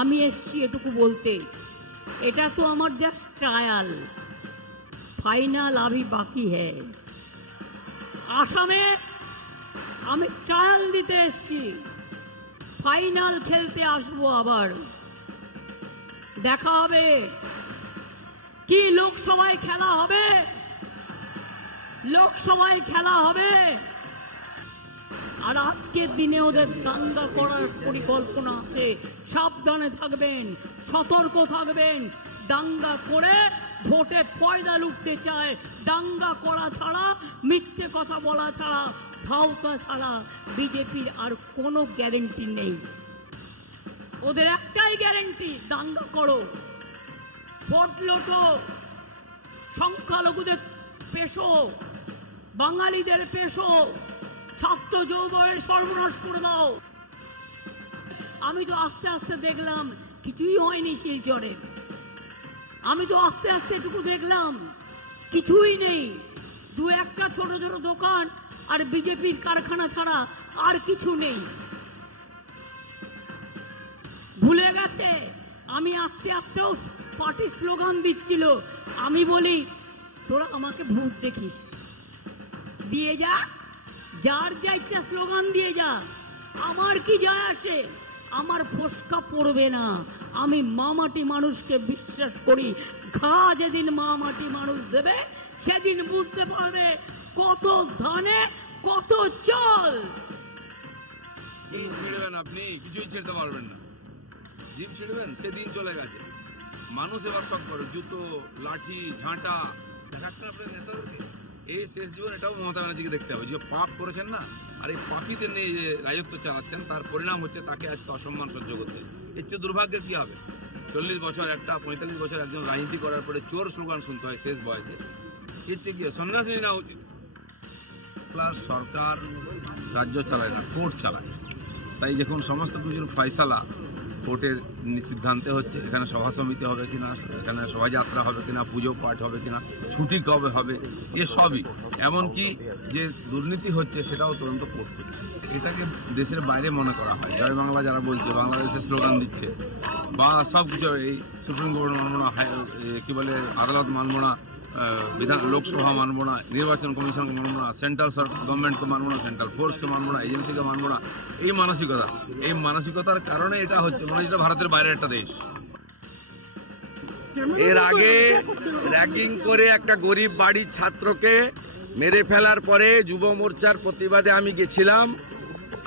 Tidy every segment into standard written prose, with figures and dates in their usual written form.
আমি এসছি এটুকু বলতে, এটা তো আমার জাস্ট ট্রায়াল, ফাইনাল আভি বাকি হ্যায়। আসামে আমি ট্রায়াল দিতে এসছি, ফাইনাল খেলতে আসবো আবার। দেখা হবে কি লোকসভায় খেলা হবে, লোকসভায় খেলা হবে। আর আজকের দিনে ওদের দাঙ্গা করার পরিকল্পনা আছে, সাবধানে থাকবেন, সতর্ক থাকবেন। দাঙ্গা করে ভোটে পয়দা লুটতে চায়, দাঙ্গা করা ছাড়া, মিথ্যে কথা বলা ছাড়া, ভাওতা ছাড়া বিজেপির আর কোনো গ্যারেন্টি নেই। ওদের একটাই গ্যারেন্টি, দাঙ্গা করো, ভোট লোটো, সংখ্যালঘুদের পেশো, বাঙালিদের পেশো, ছাত্র যৌবনের সর্বনাশ করে দাও। আমি তো আস্তে আস্তে দেখলাম কিছুই হয়নি শিলচরে, আমি তো আস্তে আস্তে এটুকু দেখলাম কিছুই নেই, দু একটা ছোট ছোট দোকান আর বিজেপির কারখানা ছাড়া আর কিছু নেই। ভুলে গেছে। আমি আস্তে আস্তেও পার্টি স্লোগান দিচ্ছিল, আমি বলি তোরা আমাকে ভোট দেখিস, দিয়ে যা, যার যা ইচ্ছা স্লোগান দিয়ে যা, আমার কি যায় আসে, আমার ফসকা পড়বে না। আমি মা মাটি মানুষকে বিশ্বাস করি। ঘা যেদিন মা মাটি মানুষ দেবে সেদিন বুঝতে পারবে কত ধানে কত চাল। ছিড়বেন আপনি, কিছুই ছিড়তে পারবেন না। জিপ ছিড়বেন, সেদিন চলে গেছে। মানুষ এবার সব করে জুতো, লাঠি, ঝাঁটা দেখাচ্ছেন আপনার নেতাদেরকে। এই শেষ জীবন এটাও মমতা ব্যানার্জিকে দেখতে হবে, যে পাপ করেছেন না, আর এই পাপীদের নিয়ে যে রাজত্ব চালাচ্ছেন, তার পরিণাম হচ্ছে তাকে আজকে অসম্মান সহ্য করতে। এর চেয়ে দুর্ভাগ্যের কি হবে? 40 বছর একটা, 45 বছর একজন রাজনীতি করার পরে চোর স্লোগান শুনতে হয় শেষ বয়সে। এর চেয়ে কি সন্ন্যাসী না উচিত? সরকার রাজ্য চালায় না, কোর্ট চালায়। তাই যখন সমস্ত কিছুর ফয়সালা কোর্টের সিদ্ধান্তে হচ্ছে, এখানে সভা সমিতি হবে কিনা, এখানে শোভাযাত্রা হবে কিনা, পুজো পাঠ হবে কিনা, ছুটি কবে হবে, এসবই, এমনকি যে দুর্নীতি হচ্ছে সেটাও তদন্ত কোর্ট করছে। এটাকে দেশের বাইরে মনে করা হয়। জয় বাংলা যারা বলছে, বাংলাদেশের স্লোগান দিচ্ছে, বা সব কিছু এই সুপ্রিম কোর্ট মানব না, কি বলে আদালত মানব না, লোকসভা মানব না, নির্বাচন কমিশনকে মানব না, সেন্ট্রাল গভর্নমেন্টকে মানব না, সেন্ট্রাল ফোর্সকে মানব না, এজেন্সিকে মানব না। এই মানসিকতার কারণে এটা হচ্ছে, মানে এটা ভারতের বাইরের একটা দেশ। এর আগে র্যাগিং করে একটা গরিব বাড়ির ছাত্রকে মেরে ফেলার পরে যুব মোর্চার প্রতিবাদে আমি গেছিলাম।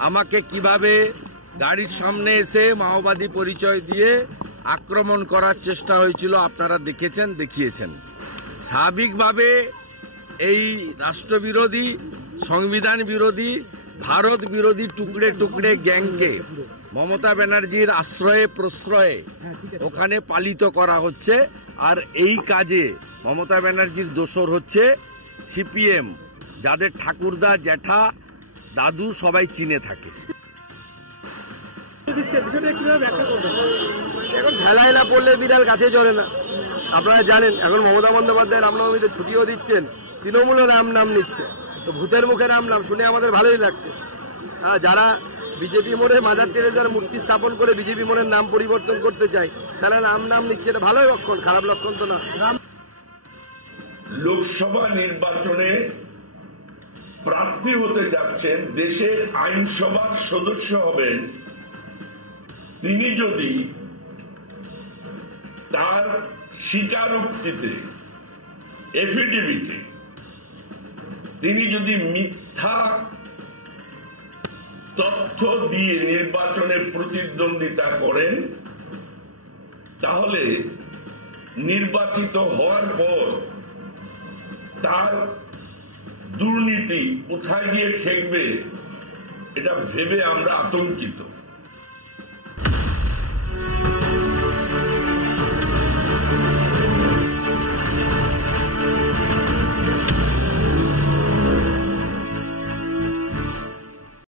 আমাকে কিভাবে গাড়ির সামনে এসে মাওবাদী পরিচয় দিয়ে আক্রমণ করার চেষ্টা হয়েছিল আপনারা দেখেছেন, দেখিয়েছেন। স্বাভাবিকভাবে এই রাষ্ট্রবিরোধী, সংবিধান বিরোধী, ভারত বিরোধী টুকরে টুকরে গ্যাংকে মমতা ব্যানার্জির আশ্রয়ে প্রশ্রয়ে ওখানে পালিত করা হচ্ছে। আর এই কাজে মমতা ব্যানার্জির দোসর হচ্ছে সিপিএম, যাদের ঠাকুরদা, জ্যাঠা, দাদু সবাই চীনে থাকে। এখন ঠেলায় না পড়লে বিড়াল গাছে চড়ে না, আপনারা জানেন। এখন মমতা বন্দ্যোপাধ্যায় রামনবমীতে ছুটিও দিচ্ছেন, তৃণমূলও নাম নিচ্ছে। তো ভূতের মুখে নাম শুনে আমাদের ভালোই লাগছে। যারা বিজেপি মোড়ে মাদার টেরেসার মূর্তি স্থাপন করে বিজেপি মোড়ের নাম পরিবর্তন করতে চায়, তারা নাম নিচ্ছে, এটা ভালো লক্ষণ, খারাপ লক্ষণ তো না। লোকসভা নির্বাচনে প্রার্থী হতে যাচ্ছেন, দেশের আইনসভার সদস্য হবেন, তিনি যদি তার স্বীকারোক্তিতে, এফিডেভিটে তিনি যদি মিথ্যা তথ্য দিয়ে নির্বাচনে প্রতিদ্বন্দ্বিতা করেন, তাহলে নির্বাচিত হওয়ার পর তার দুর্নীতি কোথায় গিয়ে ঠেকবে, এটা ভেবে আমরা আতঙ্কিত।